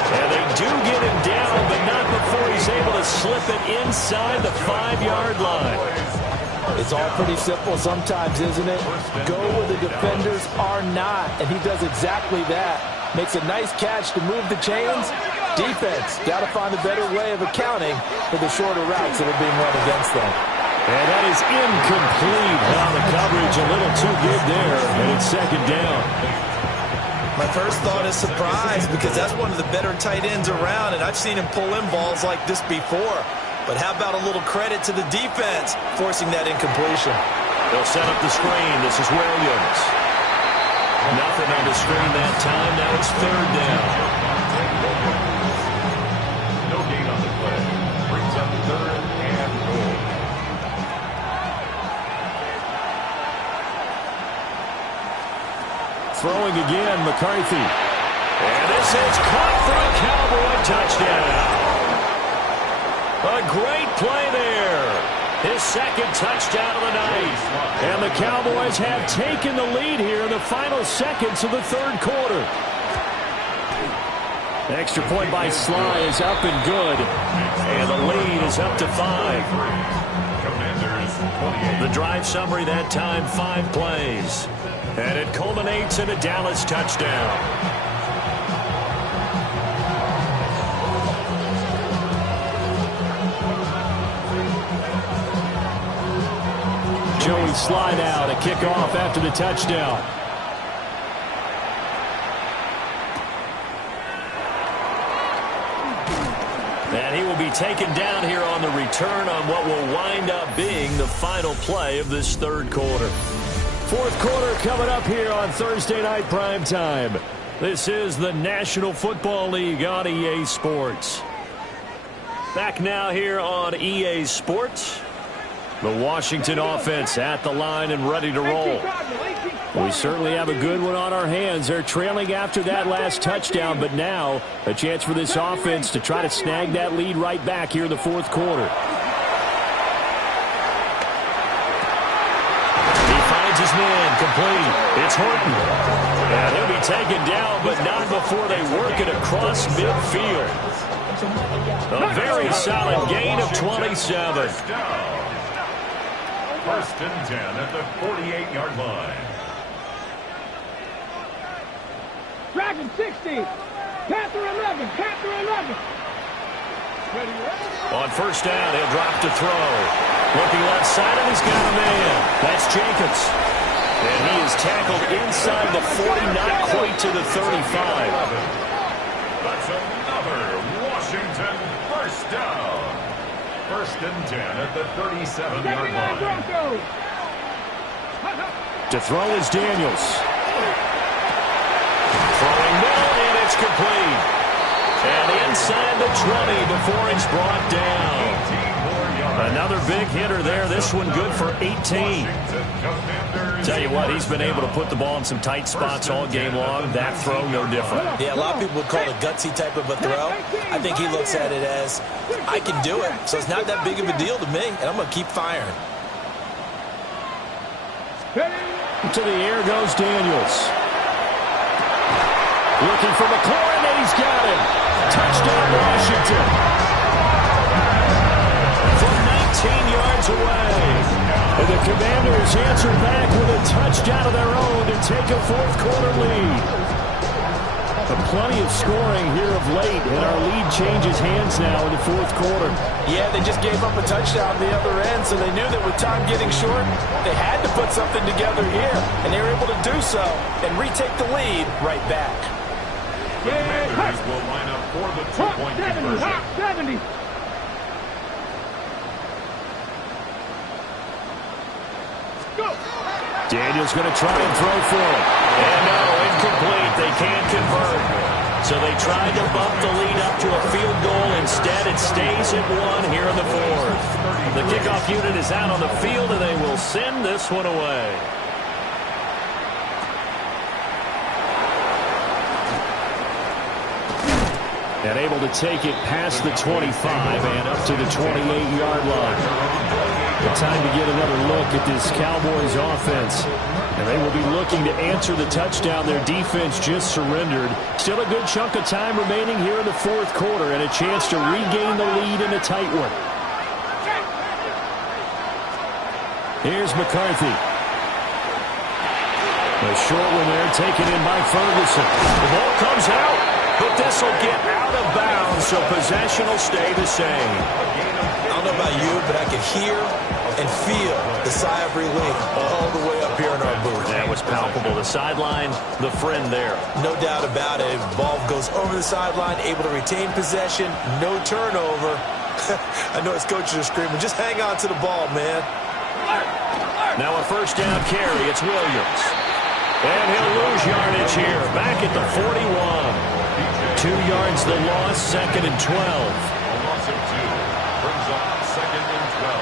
And they do get him down, but not before he's able to slip it inside the 5-yard line. It's all pretty simple sometimes, isn't it? Go where the defenders are not, and he does exactly that. Makes a nice catch to move the chains. Defense, got to find a better way of accounting for the shorter routes that are being run against them. And that is incomplete. Now the coverage a little too good there, and it's second down. My first thought is surprise, because that's one of the better tight ends around, and I've seen him pull in balls like this before. But how about a little credit to the defense forcing that incompletion? They'll set up the screen. This is Williams. Nothing on the screen that time. Now it's third down. No gain on the play. Brings up third and goal. Throwing again, McCarthy. And this is caught for a Cowboy touchdown. A great play there. His second touchdown of the night. And the Cowboys have taken the lead here in the final seconds of the third quarter. The extra point by Sly is up and good. And the lead is up to 5. The drive summary that time, 5 plays. And it culminates in a Dallas touchdown. Joey Slide out, a kickoff after the touchdown. And he will be taken down here on the return on what will wind up being the final play of this third quarter. Fourth quarter coming up here on Thursday Night Primetime. This is the National Football League on EA Sports. Back now here on EA Sports. The Washington offense at the line and ready to roll. We certainly have a good one on our hands. They're trailing after that last touchdown, but now a chance for this offense to try to snag that lead right back here in the fourth quarter. He finds his man complete. It's Horton. And he'll be taken down, but not before they work it across midfield. A very solid gain of 27. First and 10 at the 48-yard line. Dragon 60. Panther 11. Panther 11. On first down, he'll drop to throw. Looking left side, and he's got a man. That's Jenkins. And he is tackled inside the 40, not quite to the 35. That's another Washington first down. First and 10 at the 37-yard line. To throw is Daniels. Throwing middle, and it's complete. And inside the 20 before he's brought down. Another big hitter there. This one good for 18. Tell you what, he's been able to put the ball in some tight spots all game long. That throw, no different. Yeah, a lot of people would call it a gutsy type of a throw. I think he looks at it as, I can do it, so it's not that big of a deal to me, and I'm going to keep firing. To the air goes Daniels. Looking for McLaurin, and he's got him. Touchdown, Washington. From 19 yards away. And the Commanders answer back with a touchdown of their own to take a fourth quarter lead. Plenty of scoring here of late, and our lead changes hands now in the fourth quarter. Yeah, they just gave up a touchdown on the other end, so they knew that with time getting short, they had to put something together here, and they were able to do so and retake the lead right back. The Commanders will line up for the two-point conversion. Hot 70. Daniels going to try and throw for him. And no, incomplete. They can't convert. So they tried to bump the lead up to a field goal. Instead, it stays at 1 here in the fourth. The kickoff unit is out on the field, and they will send this one away. And able to take it past the 25 and up to the 28-yard line. The time to get another look at this Cowboys offense. And they will be looking to answer the touchdown their defense just surrendered. Still a good chunk of time remaining here in the fourth quarter and a chance to regain the lead in a tight one. Here's McCarthy. A short one there taken in by Ferguson. The ball comes out, but this will get out of bounds, so possession will stay the same. I don't know about you, but I can hear and feel the sigh of relief all the way up here in our booth. That was palpable. The sideline, the friend there. No doubt about it. Ball goes over the sideline, able to retain possession, no turnover. I know his coaches are screaming, just hang on to the ball, man. Now a first down carry. It's Williams. And he'll lose yardage here. Back at the 41. 2 yards the loss, second and 12. A loss of 2 brings up second and 12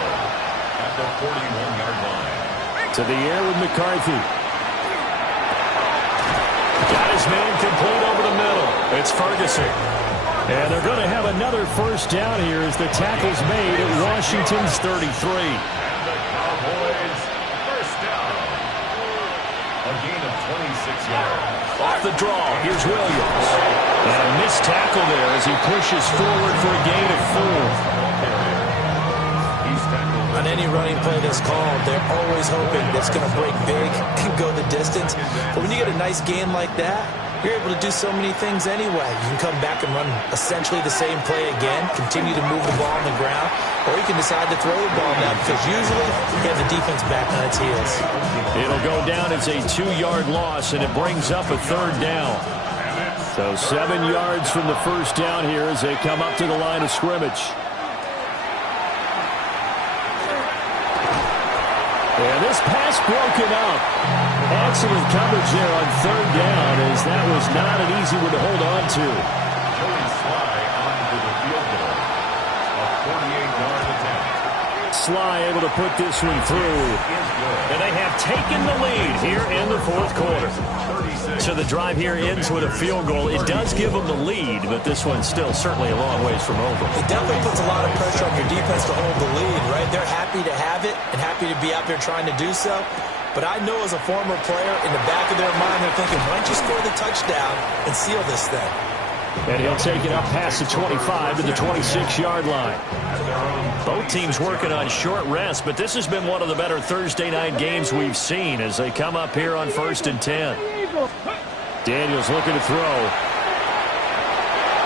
at the 41-yard line. To the air with McCarthy. Got his man complete over the middle. It's Ferguson. And they're going to have another first down here as the tackle's made at Washington's 33. And the Cowboys first down. A gain of 26 yards. Off the draw, here's Williams. And a missed tackle there as he pushes forward for a gain of 4. He's tackled. On any running play that's called, they're always hoping that's going to break big and go the distance. But when you get a nice game like that, you're able to do so many things anyway. You can come back and run essentially the same play again, continue to move the ball on the ground, or you can decide to throw the ball now because usually you have the defense back on its heels. It'll go down as a 2-yard loss, and it brings up a third down. So 7 yards from the first down here as they come up to the line of scrimmage. And this pass broken up. Excellent coverage there on third down as that was not an easy one to hold on to. Joey Sly onto the field goal. A 48-yard attempt. Sly able to put this one through. And they have taken the lead here in the fourth quarter. So the drive here ends with a field goal. It does give them the lead, but this one's still certainly a long ways from over. It definitely puts a lot of pressure on your defense to hold the lead, right? They're happy to have it and happy to be out there trying to do so. But I know as a former player, in the back of their mind, they're thinking, why don't you score the touchdown and seal this thing? And he'll take it up past the 25 to the 26-yard line. Both teams working on short rest, but this has been one of the better Thursday night games we've seen as they come up here on 1st and 10. Daniels looking to throw.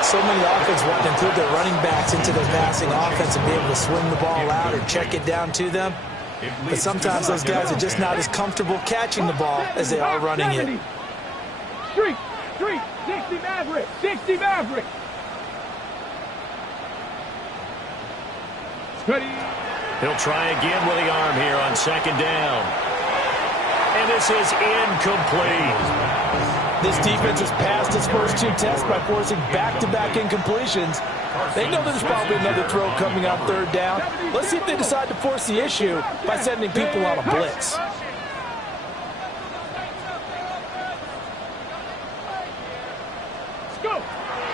So many offenses want to include their running backs into their passing offense and be able to swing the ball out or check it down to them. But sometimes those guys are just not as comfortable catching the ball as they are running it. Street, 60 Maverick, 60 Maverick. Steady. He'll try again with the arm here on second down. And this is incomplete. This defense has passed its first 2 tests by forcing back-to-back incompletions. They know there's probably another throw coming on third down. Let's see if they decide to force the issue by sending people on a blitz.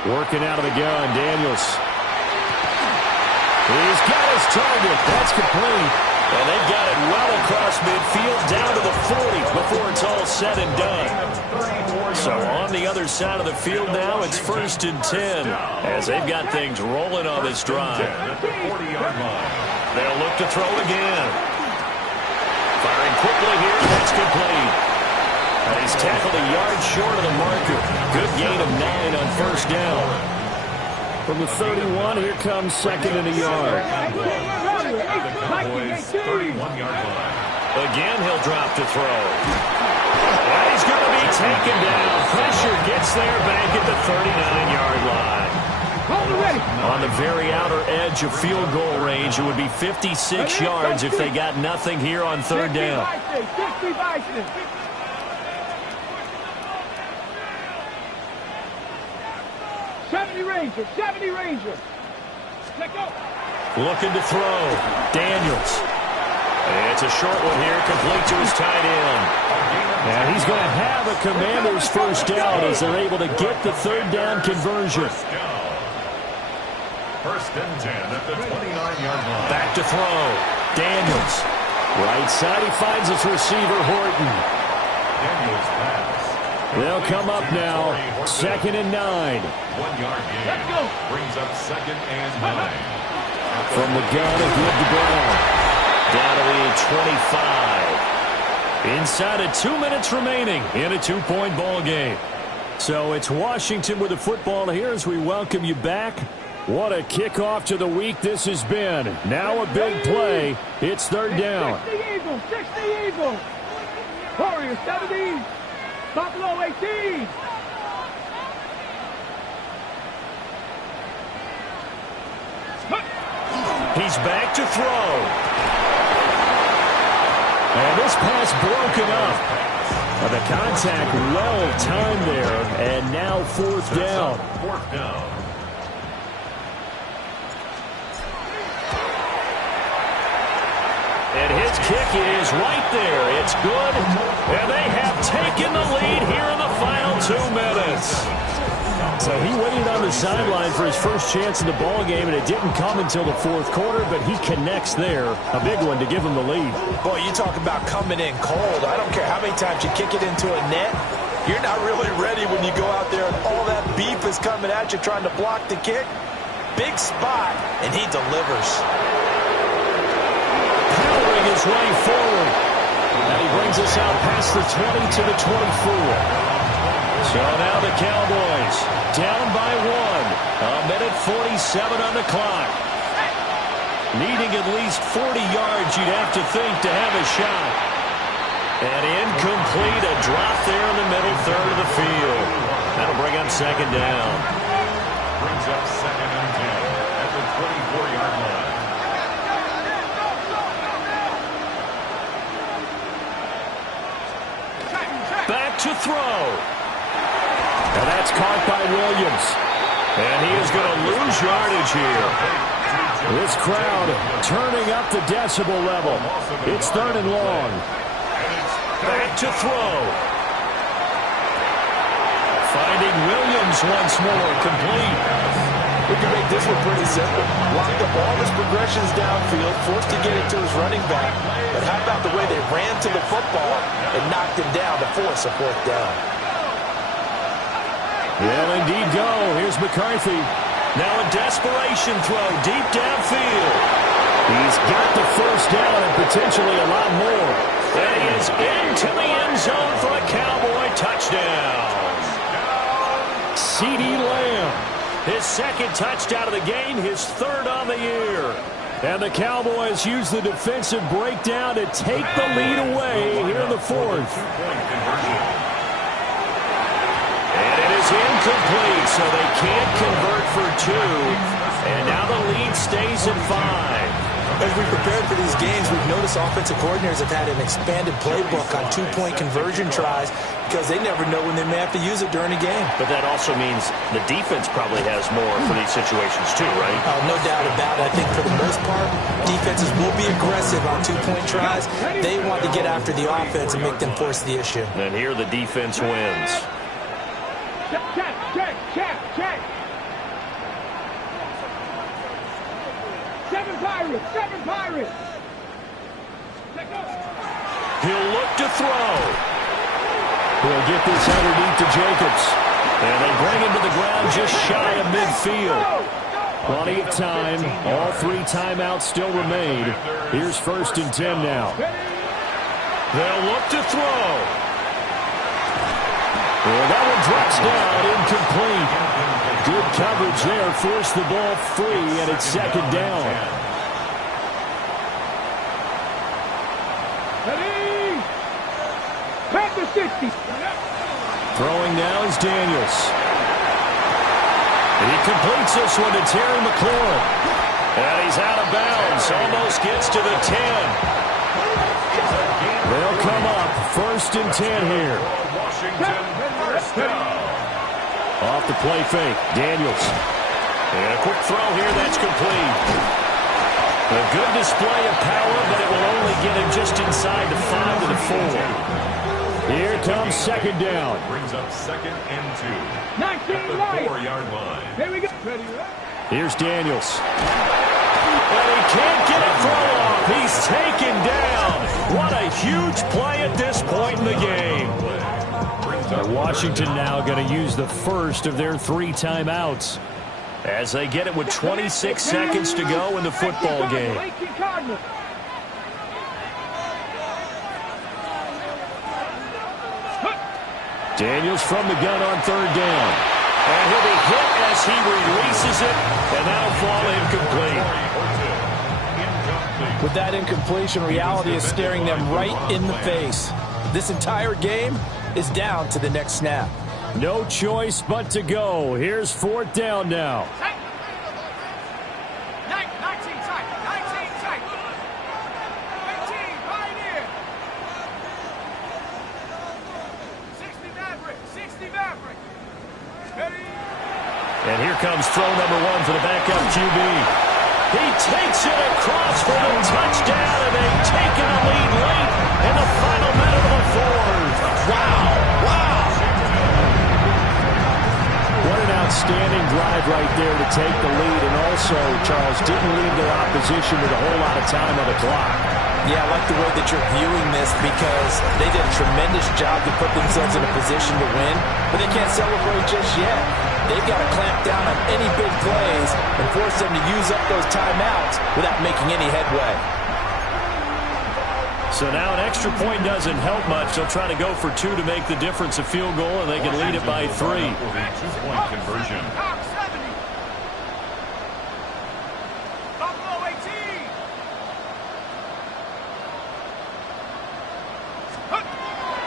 Working out of the gun, Daniels. He's got his target. That's complete. And they've got it well across midfield down to the 40 before it's all said and done. So on the other side of the field now, it's 1st and 10 as they've got things rolling on this drive. They'll look to throw again. Firing quickly here. That's complete. And he's tackled a yard short of the marker. Good gain of 9 on first down. From the 31, here comes second and a yard. Again, he'll drop to throw. And he's going to be taken down. Pressure gets there back at the 39-yard line. On the very outer edge of field goal range, it would be 56 yards if they got nothing here on third down. 70 Ranger, 70 Ranger. Let go. Looking to throw. Daniels. It's a short one here, complete to his tight end. And he's going to have a Commander's first down as they're able to get the third down conversion. First and 10 at the 29-yard line. Back to throw. Daniels. Right side, he finds his receiver, Horton. Daniels pass. They'll come up now. 2nd and 9. 1-yard gain. Let's go. Brings up 2nd and 9. From the gun, a good to Brown. Down to the 25. Inside of 2 minutes remaining in a 2-point ball game. So it's Washington with the football here as we welcome you back. What a kickoff to the week this has been. Now a big play. It's 3rd down. 60 Eagles, 60 Eagles. Warriors 70. Buffalo 18. He's back to throw. And this pass broken up. The contact well timed there. And now 4th down. 4th down. And his kick is right there. It's good. And they have taken the lead here in the final 2 minutes. So he waited on the sideline for his first chance in the ball game, and it didn't come until the 4th quarter, but he connects there. A big one to give him the lead. Boy, you talk about coming in cold. I don't care how many times you kick it into a net. You're not really ready when you go out there and all that beef is coming at you trying to block the kick. Big spot, and he delivers. Powering his way forward. And he brings us out past the 20 to the 24. So now the Cowboys down by 1. 1:47 on the clock. Needing at least 40 yards, you'd have to think, to have a shot. And incomplete, a drop there in the middle third of the field. That'll bring up 2nd down. Brings up 2nd and 10 at the 24-yard line. Back to throw. And that's caught by Williams. And he is going to lose yardage here. This crowd turning up the decibel level. It's 3rd and long. Back to throw. Finding Williams once more, complete. We can make this one pretty simple. Locked up all his progressions downfield, forced to get it to his running back. But how about the way they ran to the football and knocked him down to force a 4th down? Well, indeed go. Here's McCarthy. Now a desperation throw deep downfield. He's got the 1st down and potentially a lot more. And he is into the end zone for a Cowboy touchdown. CeeDee Lamb. His 2nd touchdown of the game, his 3rd on the year. And the Cowboys use the defensive breakdown to take the lead away here in the 4th. And it is incomplete, so they can't convert for 2. And now the lead stays at 5. As we prepared for these games, we've noticed offensive coordinators have had an expanded playbook on 2-point conversion tries because they never know when they may have to use it during a game. But that also means the defense probably has more for these situations too, right? No doubt about it. I think for the most part, defenses will be aggressive on 2-point tries. They want to get after the offense and make them force the issue. And here the defense wins. Check. 7 Pirates. He'll look to throw. He'll get this underneath to Jacobs. And they bring him to the ground just shy of midfield. Plenty of time. All 3 timeouts still remain. Here's 1st and 10 now. They'll look to throw. Well, that one drops down, incomplete. Good coverage there, forced the ball free, and it's 2nd down. Ready? Panther 60. Throwing now is Daniels. He completes this one to Terry McLaurin. And he's out of bounds, almost gets to the 10. They'll come up, 1st and 10 here. Washington, 1st down. Off the play fake, Daniels. And a quick throw here, that's complete. A good display of power, but it will only get him just inside the 5 to the 4. Here comes 2nd down. Brings up 2nd and 2. 19 At the right. 4-yard line. Here we go. Ready, right? Here's Daniels. And he can't get a throw off. He's taken down. What a huge play at this point in the game. Washington now going to use the first of their 3 timeouts as they get it with 26 seconds to go in the football game. Daniels from the gun on 3rd down. And he'll be hit as he releases it, and that'll fall incomplete. With that incompletion, reality is staring them right in the face. This entire game is down to the next snap. No choice but to go. Here's 4th down now. 19 tight. 19 tight. 18, Pioneer. 60 Maverick. 60 Maverick. Ready? And here comes throw number 1 for the backup QB. He takes it across for the touchdown, and they've taken a lead late in the final minute of the 4th. Wow. What an outstanding drive right there to take the lead, and also, Charles, didn't leave their opposition with a whole lot of time on the clock. Yeah, I like the way that you're viewing this because they did a tremendous job to put themselves in a position to win, but they can't celebrate just yet. They've got to clamp down on any big plays and force them to use up those timeouts without making any headway. So now an extra point doesn't help much. They'll try to go for 2 to make the difference a field goal, and they can lead it by 3. 2-point conversion. Top 70. Buffalo 18.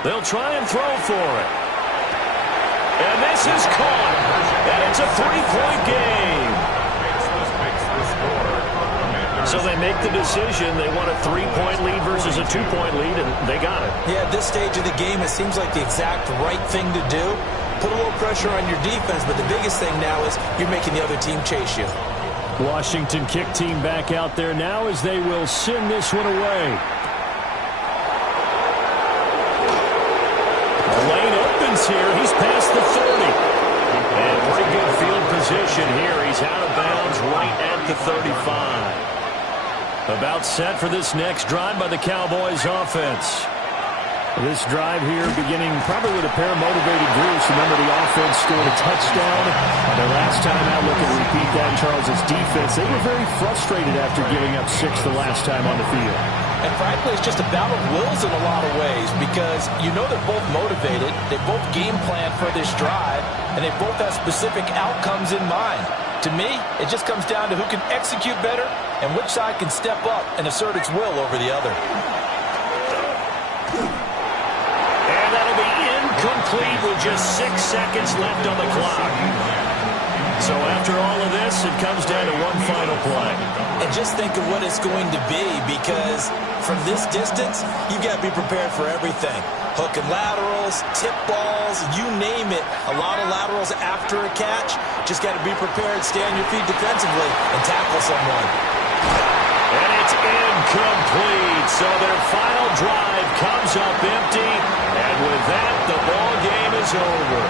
They'll try and throw for it. And this is caught. And it's a 3-point game. So they make the decision. They want a 3-point lead versus a 2-point lead, and they got it. Yeah, at this stage of the game, it seems like the exact right thing to do. Put a little pressure on your defense, but the biggest thing now is you're making the other team chase you. Washington kick team back out there now as they will send this one away. The lane opens here. He's past the 30. And pretty good field position here. He's out of bounds right at the 35. About set for this next drive by the Cowboys offense. This drive here beginning probably with a pair of motivated groups. Remember, the offense scored a touchdown. Their last time out, look at repeat that, Charles' defense. They were very frustrated after giving up 6 the last time on the field. And frankly, it's just a battle of wills in a lot of ways because you know they're both motivated. They both game plan for this drive, and they both have specific outcomes in mind. To me, it just comes down to who can execute better and which side can step up and assert its will over the other. And that'll be incomplete with just 6 seconds left on the clock. So after all of this, it comes down to one final play. And just think of what it's going to be because from this distance, you've got to be prepared for everything. Hook and laterals, tip balls, you name it. A lot of laterals after a catch. Just got to be prepared, stay on your feet defensively, and tackle someone. And it's incomplete. So their final drive comes up empty. And with that, the ball game is over.